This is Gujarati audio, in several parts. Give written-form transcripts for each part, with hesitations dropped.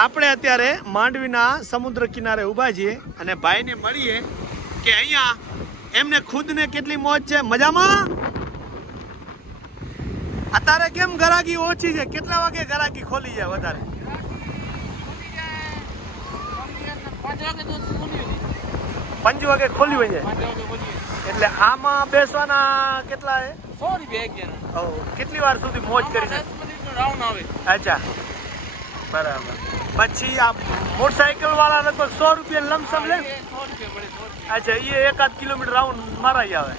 આપણે અત્યારે માંડવીના સમુદ્ર કિનારે ઊભા છીએ અને ભાઈને મળીએ કે અહીંયા એમને ખુદને કેટલી મોજ છે. મજામાં? અત્યારે કેમ ગરાગી ઓછી છે? કેટલા વાગે ગરાગી ખોલી જાય વધારે? 5 વાગે ખોલી હોય છે. એટલે આમાં બેસવાના કેટલા છે? 100 રૂપિયા. કેટલી વાર સુધી મોજ કરી છે? 10 મિનિટનો રાઉન્ડ આવે. અચ્છા, બરાબર. પછી આ મોટરસાઇકલ વાળા લગભગ 100 રૂપિયા લમસમ લે. 100 રૂપિયા પડે. અચ્છા, એ 1-8 કિલોમીટર રાઉન્ડ મારાઈ આવે.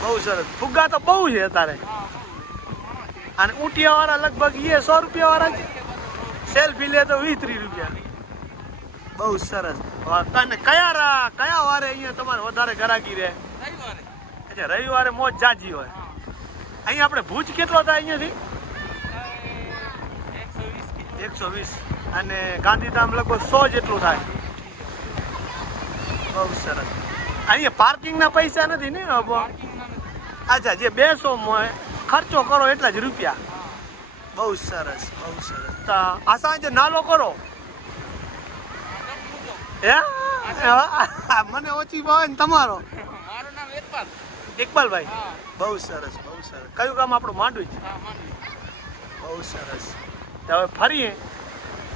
બહુ સરસ. ફુગ્ગા તો બહુ છે અત્યારે. અને ઊંટિયા વાળા લગભગ એ 100 રૂપિયા વાળા છે. સેલ્ફી લે તો 20-30 રૂપિયા. બહુ સરસ. અને કયા વારે અહીંયા તમારે વધારે ગરાગી રહે? રવિવારે. અચ્છા, રવિવારે મોજ જાજી હોય. અહીંયા આપણે ભુજ કેટલો થાય અહીંયાથી? 120. અને ગાંધીધામ લગભગ 100 જેટલું થાય. બહુ સરસ. અહીંયા પાર્કિંગના પૈસા નથી ને? અચ્છા, જે બેસો ખર્ચો કરો એટલા જ રૂપિયા. બહુ સરસ, બહુ સરસ. આ સાંજે નાલો કરો હે? મને ઓછી ભાવે ને તમારો? મારું નામ ઇકબાલ. ઇકબાલભાઈ. બહુ સરસ, બહુ સરસ. કયું કામ આપણું? માંડવી છે. બહુ સરસ. હવે ફરીએ.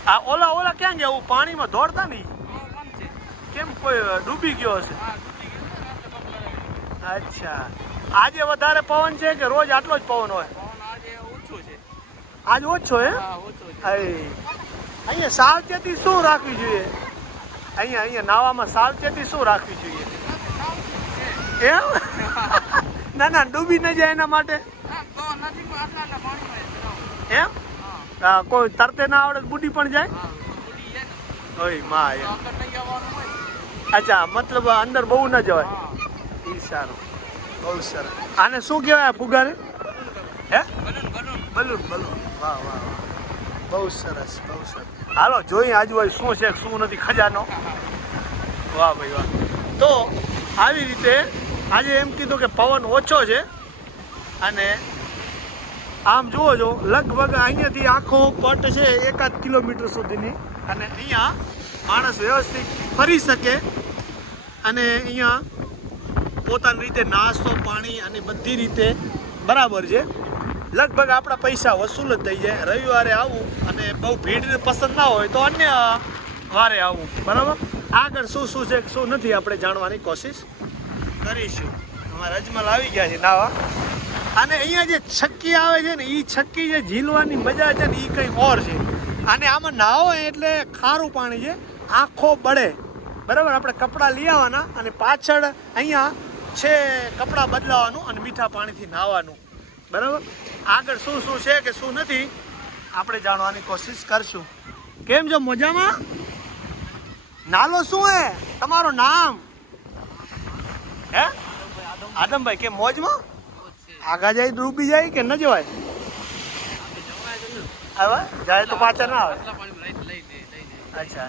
આ ઓલા ક્યાં ગયા? પાણીમાં દોડતા નહીં કેમ? કોઈ ડૂબી ગયો હશે? અચ્છા, આજે વધારે પવન છે કે રોજ આટલો જ પવન હોય? આજ ઓછો હે? અહીંયા સાવચેતી શું રાખવી જોઈએ? અહીંયા નાવામાં સાવચેતી શું રાખવી જોઈએ? એમ? ના ડૂબી ન જાય એના માટે એમ? કોઈ તરતે ના આવડે બુડી પણ જાય? ઓય માં. અચ્છા, મતલબ અંદર બહુ ન જવાય. ઈ સારું. બહુ સરસ. આને શું કહેવાય ફુગાને? હે? બલૂન. વાહ. બહુ સરસ, બહુ સરસ. હાલો જોઈએ આજુબાજુ શું છે શું નથી ખજાનો. વાહ ભાઈ વાહ. તો આવી રીતે આજે એમ કીધું કે પવન ઓછો છે અને આમ જુઓ છો લગભગ અહીંયાથી આખો પટ છે 1-8 કિલોમીટર સુધીની. અને અહીંયા માણસ વ્યવસ્થિત ફરી શકે અને અહીંયા પોતાની રીતે નાસ્તો પાણી અને બધી રીતે બરાબર છે. લગભગ આપણા પૈસા વસૂલ જ થઈ જાય. રવિવારે આવું અને બહુ ભીડ પસંદ ના હોય તો અન્ય વારે આવું. બરાબર. આગળ શું છે શું નથી આપણે જાણવાની કોશિશ કરીશું. અમારા અજમલ આવી ગયા છે નાવા. અને અહીંયા જે છક્કી આવે છે ને એ છક્કી જે ઝીલવાની મજા છે ને એ કંઈ ઓર છે. અને આમાં નાવો એટલે ખારું પાણી છે, આંખો બળે. બરાબર. આપણે કપડાં લઈ આવવાના અને પાછળ અહીંયા છે કપડાં બદલાવાનું અને મીઠા પાણીથી નાહવાનું. બરાબર. આગળ શું છે કે શું નથી આપણે જાણવાની કોશિશ કરશું. કેમ છો? મજામાં? નાલો શું હે તમારું? નામ હે? આદમભાઈ. કે મોજમાં? આગા જાય ડૂબી જાય કે ન જવાય? આવે જાય તો પાછા ના આવે. અચ્છા.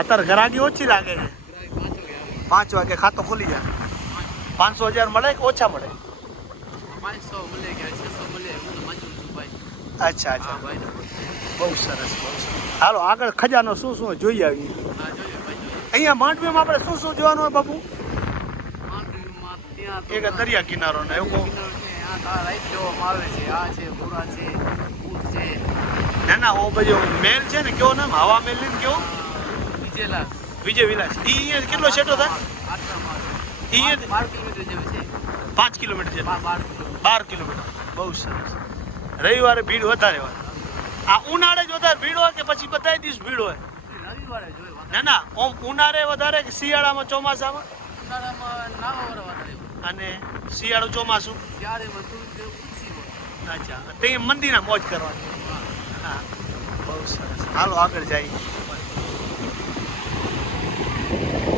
અત્યારે ગરાગી ઓછી લાગે છે. 5 વાગે ખાતો ખુલી જાય. 500,000 મળે કે ઓછા મળે? 500 મળે કે 600 મળે. અચ્છા. બહુ સરસ. હાલો આગળ ખજાનો શું જોઈ આવીએ. અહીંયા માંડવીમાં આપણે શું જોવાનું હોય બાપુ? એક દરિયા કિનારો ને એવું ના ઓ બધું મેલ છે ને કેવો નામ? હવા મેલ ને કેવો? વિજય વિલાસ. એ અહીંયા કેટલો સેટો થાય? 5 કિલોમીટર છે. 12 કિલોમીટર. બહુ સરસ. રવિવારે ભીડ વધારે હોય. આ ઉનાળે જ વધારે ભીડ હોય કે પછી બધા દિવસ ભીડ હોય? ના ઓમ ઉનાળે વધારે કે શિયાળામાં ચોમાસામાં? અને શિયાળો ચોમાસું? અચ્છા, તે મંદિરના મોજ કરવાની. હા, બહુ સરસ. હાલો આગળ જઈએ.